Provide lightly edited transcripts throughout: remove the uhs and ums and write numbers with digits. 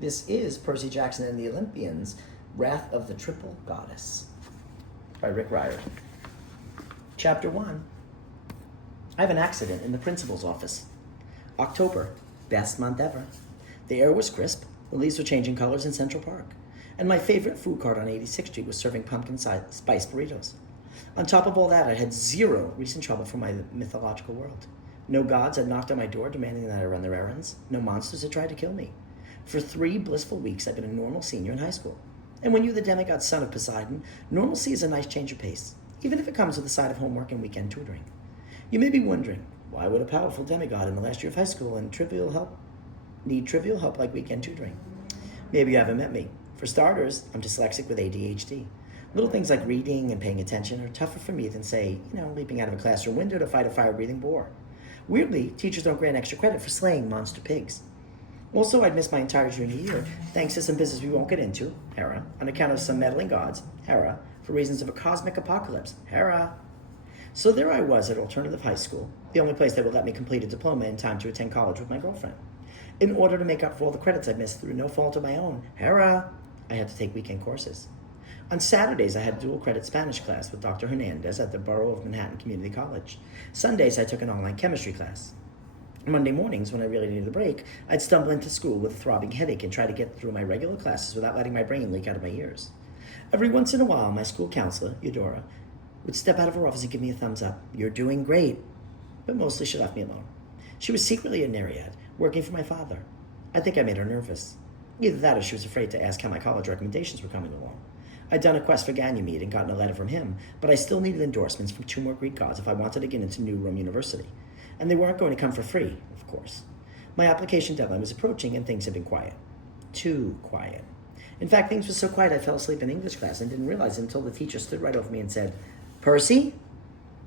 This is Percy Jackson and the Olympians, Wrath of the Triple Goddess by Riordan. Chapter 1. I have an accident in the principal's office. October, best month ever. The air was crisp, the leaves were changing colors in Central Park, and my favorite food cart on 86th Street was serving pumpkin spice burritos. On top of all that, I had zero recent trouble from my mythological world. No gods had knocked on my door demanding that I run their errands. No monsters had tried to kill me. For 3 blissful weeks, I've been a normal senior in high school. And when you're the demigod son of Poseidon, normalcy is a nice change of pace, even if it comes with a side of homework and weekend tutoring. You may be wondering, why would a powerful demigod in the last year of high school need trivial help like weekend tutoring? Maybe you haven't met me. For starters, I'm dyslexic with ADHD. Little things like reading and paying attention are tougher for me than, say, leaping out of a classroom window to fight a fire-breathing boar. Weirdly, teachers don't grant extra credit for slaying monster pigs. Also, I'd missed my entire junior year, thanks to some business we won't get into, Hera, on account of some meddling gods, Hera, for reasons of a cosmic apocalypse, Hera. So there I was at alternative high school, the only place that would let me complete a diploma in time to attend college with my girlfriend. In order to make up for all the credits I missed through no fault of my own, Hera, I had to take weekend courses. On Saturdays, I had a dual-credit Spanish class with Dr. Hernandez at the Borough of Manhattan Community College. Sundays, I took an online chemistry class. Monday mornings, when I really needed a break, I'd stumble into school with a throbbing headache and try to get through my regular classes without letting my brain leak out of my ears. Every once in a while, my school counselor, Eudora, would step out of her office and give me a thumbs up. You're doing great. But mostly she left me alone. She was secretly a Nereid, working for my father. I think I made her nervous. Either that or she was afraid to ask how my college recommendations were coming along. I'd done a quest for Ganymede and gotten a letter from him, but I still needed endorsements from 2 more Greek gods if I wanted to get into New Rome University. And they weren't going to come for free, of course. My application deadline was approaching and things had been quiet. Too quiet. In fact, things were so quiet I fell asleep in English class and didn't realize it until the teacher stood right over me and said, Percy?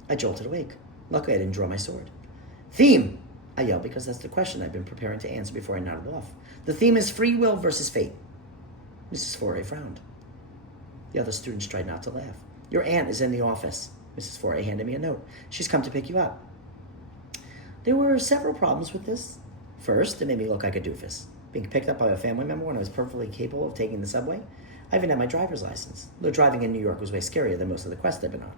I jolted awake. Luckily, I didn't draw my sword. Theme! I yelled because that's the question I'd been preparing to answer before I nodded off. The theme is free will versus fate. Mrs. Foray frowned. The other students tried not to laugh. Your aunt is in the office. Mrs. Foray handed me a note. She's come to pick you up. There were several problems with this. First, it made me look like a doofus. Being picked up by a family member when I was perfectly capable of taking the subway. I even had my driver's license, though driving in New York was way scarier than most of the quests I've been on.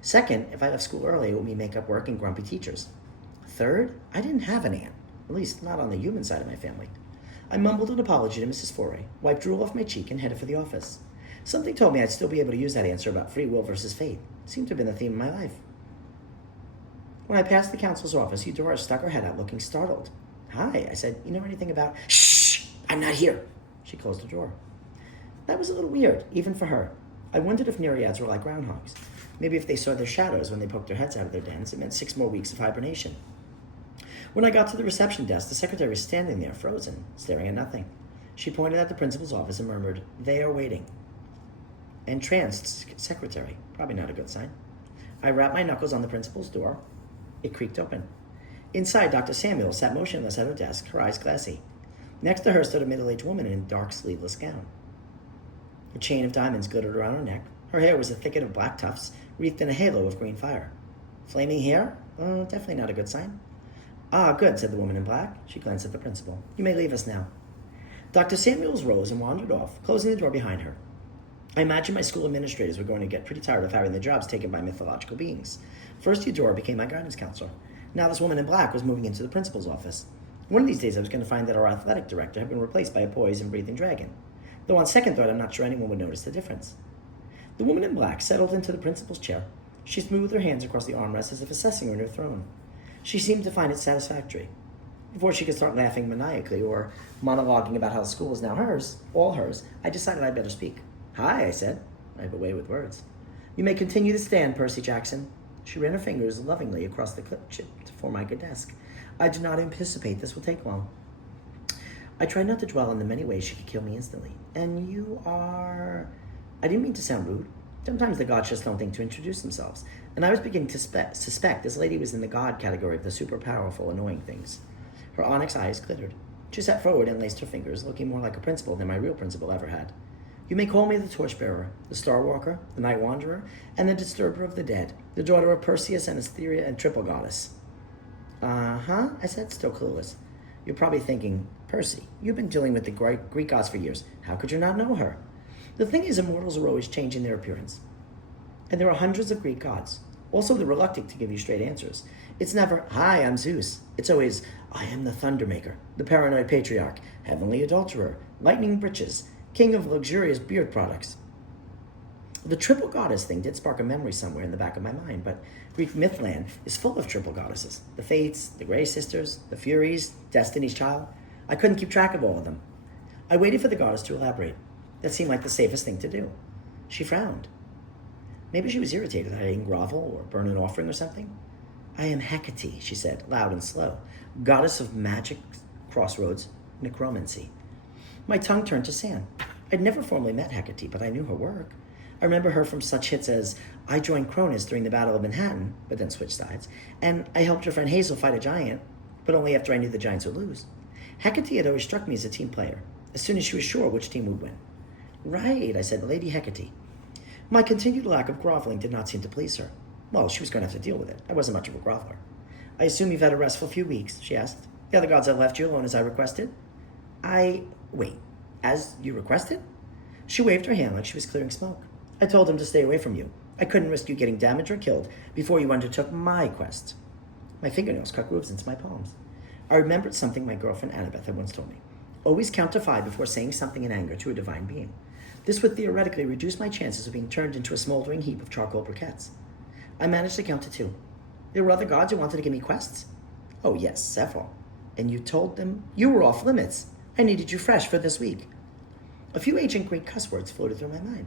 Second, if I left school early, it would mean makeup work and grumpy teachers. Third, I didn't have an aunt, at least not on the human side of my family. I mumbled an apology to Mrs. Foray, wiped drool off my cheek, and headed for the office. Something told me I'd still be able to use that answer about free will versus fate. It seemed to have been the theme of my life. When I passed the counsel's office, Eudora stuck her head out looking startled. Hi, I said, you know anything about... Shh! I'm not here! She closed the door. That was a little weird, even for her. I wondered if Nereids were like groundhogs. Maybe if they saw their shadows when they poked their heads out of their dens, it meant 6 more weeks of hibernation. When I got to the reception desk, the secretary was standing there, frozen, staring at nothing. She pointed at the principal's office and murmured, They are waiting. Entranced secretary. Probably not a good sign. I rapped my knuckles on the principal's door. It creaked open. Inside, Dr. Samuel sat motionless at her desk, her eyes glassy. Next to her stood a middle-aged woman in a dark sleeveless gown. A chain of diamonds glittered around her neck. Her hair was a thicket of black tufts, wreathed in a halo of green fire. Flaming hair? Definitely not a good sign. Ah, good, said the woman in black. She glanced at the principal. You may leave us now. Dr. Samuels rose and wandered off, closing the door behind her. I imagine my school administrators were going to get pretty tired of having their jobs taken by mythological beings. First, Eudora became my guidance counselor. Now this woman in black was moving into the principal's office. One of these days, I was going to find that our athletic director had been replaced by a poised and breathing dragon. Though on second thought, I'm not sure anyone would notice the difference. The woman in black settled into the principal's chair. She smoothed her hands across the armrest as if assessing her new throne. She seemed to find it satisfactory. Before she could start laughing maniacally or monologuing about how the school is now hers, all hers, I decided I'd better speak. Hi, I said. I have a way with words. You may continue to stand, Percy Jackson. She ran her fingers lovingly across the clip-chipped Formica desk. I do not anticipate this will take long. I tried not to dwell on the many ways she could kill me instantly. And you are... I didn't mean to sound rude. Sometimes the gods just don't think to introduce themselves. And I was beginning to suspect this lady was in the god category of the super powerful, annoying things. Her onyx eyes glittered. She sat forward and laced her fingers, looking more like a principal than my real principal ever had. You may call me the Torchbearer, the Starwalker, the Night Wanderer, and the Disturber of the Dead, the daughter of Perseus and Asteria and Triple Goddess. Uh-huh, I said, still clueless. You're probably thinking, Percy, you've been dealing with the Greek gods for years. How could you not know her? The thing is, immortals are always changing their appearance. And there are hundreds of Greek gods. Also, they're reluctant to give you straight answers. It's never, hi, I'm Zeus. It's always, I am the Thundermaker, the paranoid patriarch, heavenly adulterer, lightning breeches, king of luxurious beard products. The triple goddess thing did spark a memory somewhere in the back of my mind, but Greek mythland is full of triple goddesses. The Fates, the Grey Sisters, the Furies, Destiny's Child. I couldn't keep track of all of them. I waited for the goddess to elaborate. That seemed like the safest thing to do. She frowned. Maybe she was irritated that I didn't grovel or burn an offering or something. I am Hecate, she said, loud and slow, goddess of magic, crossroads, necromancy. My tongue turned to sand. I'd never formally met Hecate, but I knew her work. I remember her from such hits as, I joined Cronus during the Battle of Manhattan, but then switched sides, and I helped her friend Hazel fight a giant, but only after I knew the giants would lose. Hecate had always struck me as a team player, as soon as she was sure which team would win. Right, I said, Lady Hecate. My continued lack of groveling did not seem to please her. Well, she was going to have to deal with it. I wasn't much of a groveler. I assume you've had a restful few weeks, she asked. The other gods have left you alone as I requested? Wait, as you requested? She waved her hand like she was clearing smoke. I told them to stay away from you. I couldn't risk you getting damaged or killed before you undertook my quest. My fingernails cut grooves into my palms. I remembered something my girlfriend Annabeth had once told me. Always count to 5 before saying something in anger to a divine being. This would theoretically reduce my chances of being turned into a smoldering heap of charcoal briquettes. I managed to count to 2. There were other gods who wanted to give me quests? Oh yes, several. And you told them you were off limits. I needed you fresh for this week. A few ancient Greek cuss words floated through my mind.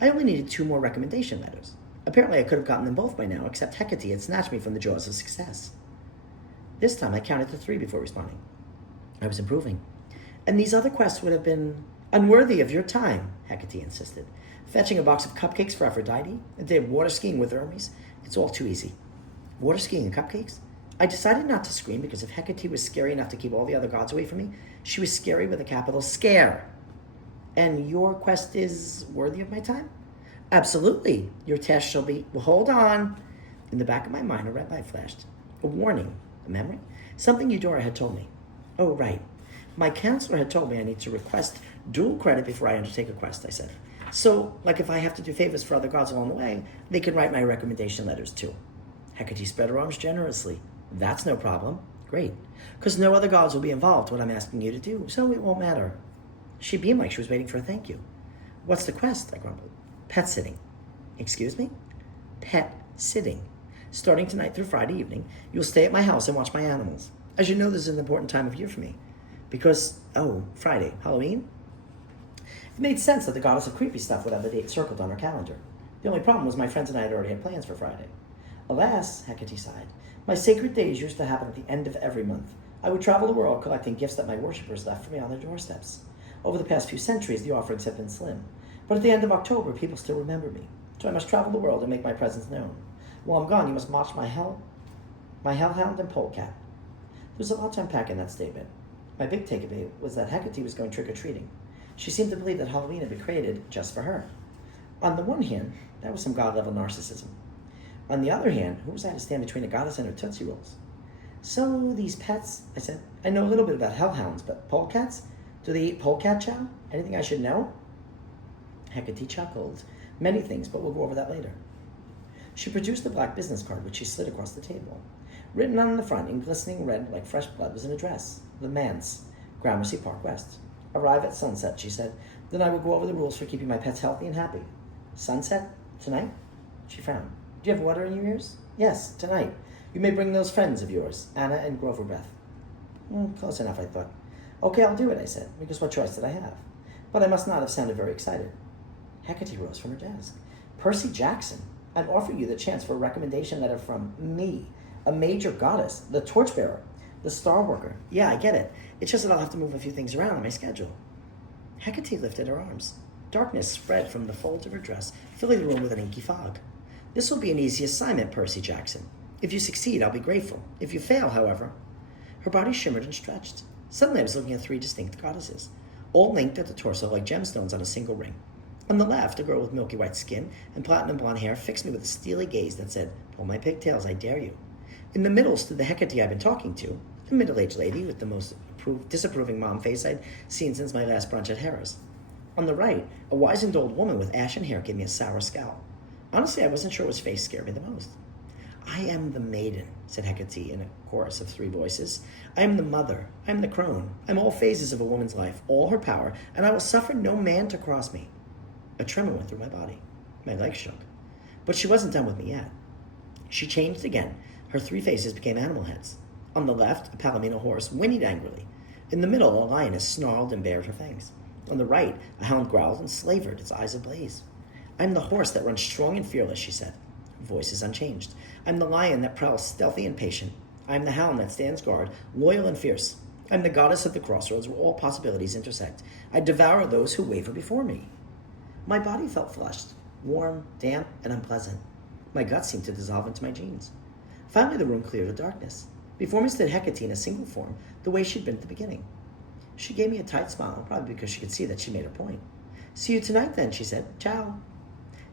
I only needed 2 more recommendation letters. Apparently I could have gotten them both by now, except Hecate had snatched me from the jaws of success. This time I counted to 3 before responding. I was improving. And these other quests would have been unworthy of your time, Hecate insisted. Fetching a box of cupcakes for Aphrodite, a day of water skiing with Hermes, it's all too easy. Water skiing and cupcakes? I decided not to scream because if Hecate was scary enough to keep all the other gods away from me, she was scary with a capital scare. And your quest is worthy of my time? Absolutely. Your test shall be... Well, hold on. In the back of my mind, a red light flashed. A warning. A memory? Something Eudora had told me. Oh, right. My counselor had told me I need to request dual credit before I undertake a quest, I said. So, like if I have to do favors for other gods along the way, they can write my recommendation letters too. Hecate spread her arms generously. That's no problem. Great. Because no other gods will be involved what I'm asking you to do, so it won't matter. She beamed like she was waiting for a thank you. What's the quest? I grumbled. Pet sitting. Excuse me? Pet sitting. Starting tonight through Friday evening, you'll stay at my house and watch my animals. As you know, this is an important time of year for me. Because, Friday, Halloween? It made sense that the goddess of creepy stuff would have the date circled on her calendar. The only problem was my friends and I had already had plans for Friday. Alas, Hecate sighed, my sacred days used to happen at the end of every month. I would travel the world collecting gifts that my worshippers left for me on their doorsteps. Over the past few centuries, the offerings have been slim. But at the end of October, people still remember me. So I must travel the world and make my presence known. While I'm gone, you must watch my hellhound and polecat. There's a lot to unpack in that statement. My big takeaway was that Hecate was going trick-or-treating. She seemed to believe that Halloween had been created just for her. On the one hand, that was some god-level narcissism. On the other hand, who was I to stand between a goddess and her Tootsie Rolls? So, these pets, I said, I know a little bit about hellhounds, but polecats? Do they eat polecat chow? Anything I should know? Hecate chuckled. Many things, but we'll go over that later. She produced the black business card, which she slid across the table. Written on the front in glistening red like fresh blood was an address. The Manse, Gramercy Park West. Arrive at sunset, she said. Then I will go over the rules for keeping my pets healthy and happy. Sunset? Tonight? She frowned. Do you have water in your ears? Yes, tonight. You may bring those friends of yours, Anna and Grover Beth. Close enough, I thought. Okay, I'll do it, I said, because what choice did I have? But I must not have sounded very excited. Hecate rose from her desk. Percy Jackson, I'd offer you the chance for a recommendation letter from me, a major goddess, the torchbearer, the star worker. Yeah, I get it. It's just that I'll have to move a few things around on my schedule. Hecate lifted her arms. Darkness spread from the folds of her dress, filling the room with an inky fog. This will be an easy assignment, Percy Jackson. If you succeed, I'll be grateful. If you fail, however... Her body shimmered and stretched. Suddenly I was looking at 3 distinct goddesses, all linked at the torso like gemstones on a single ring. On the left, a girl with milky white skin and platinum blonde hair fixed me with a steely gaze that said, pull my pigtails, I dare you. In the middle stood the Hecate I'd been talking to, a middle-aged lady with the most disapproving mom face I'd seen since my last brunch at Harrah's. On the right, a wizened old woman with ashen hair gave me a sour scowl. Honestly, I wasn't sure which face scared me the most. I am the maiden, said Hecate in a chorus of 3 voices. I am the mother. I am the crone. I am all phases of a woman's life, all her power, and I will suffer no man to cross me. A tremor went through my body. My legs shook. But she wasn't done with me yet. She changed again. Her 3 faces became animal heads. On the left, a palomino horse whinnied angrily. In the middle, a lioness snarled and bared her fangs. On the right, a hound growled and slavered, its eyes ablaze. I am the horse that runs strong and fearless, she said. Her voice is unchanged. I am the lion that prowls stealthy and patient. I am the hound that stands guard, loyal and fierce. I am the goddess of the crossroads where all possibilities intersect. I devour those who waver before me. My body felt flushed, warm, damp, and unpleasant. My guts seemed to dissolve into my jeans. Finally, the room cleared of darkness. Before me stood Hecate in a single form, the way she'd been at the beginning. She gave me a tight smile, probably because she could see that she made her point. See you tonight, then, she said. Ciao.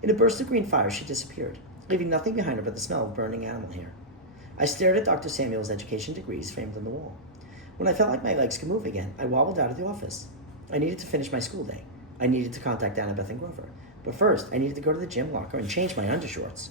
In a burst of green fire, she disappeared, leaving nothing behind her but the smell of burning animal hair. I stared at Dr. Samuel's education degrees framed on the wall. When I felt like my legs could move again, I wobbled out of the office. I needed to finish my school day. I needed to contact Annabeth and Grover. But first, I needed to go to the gym locker and change my undershorts.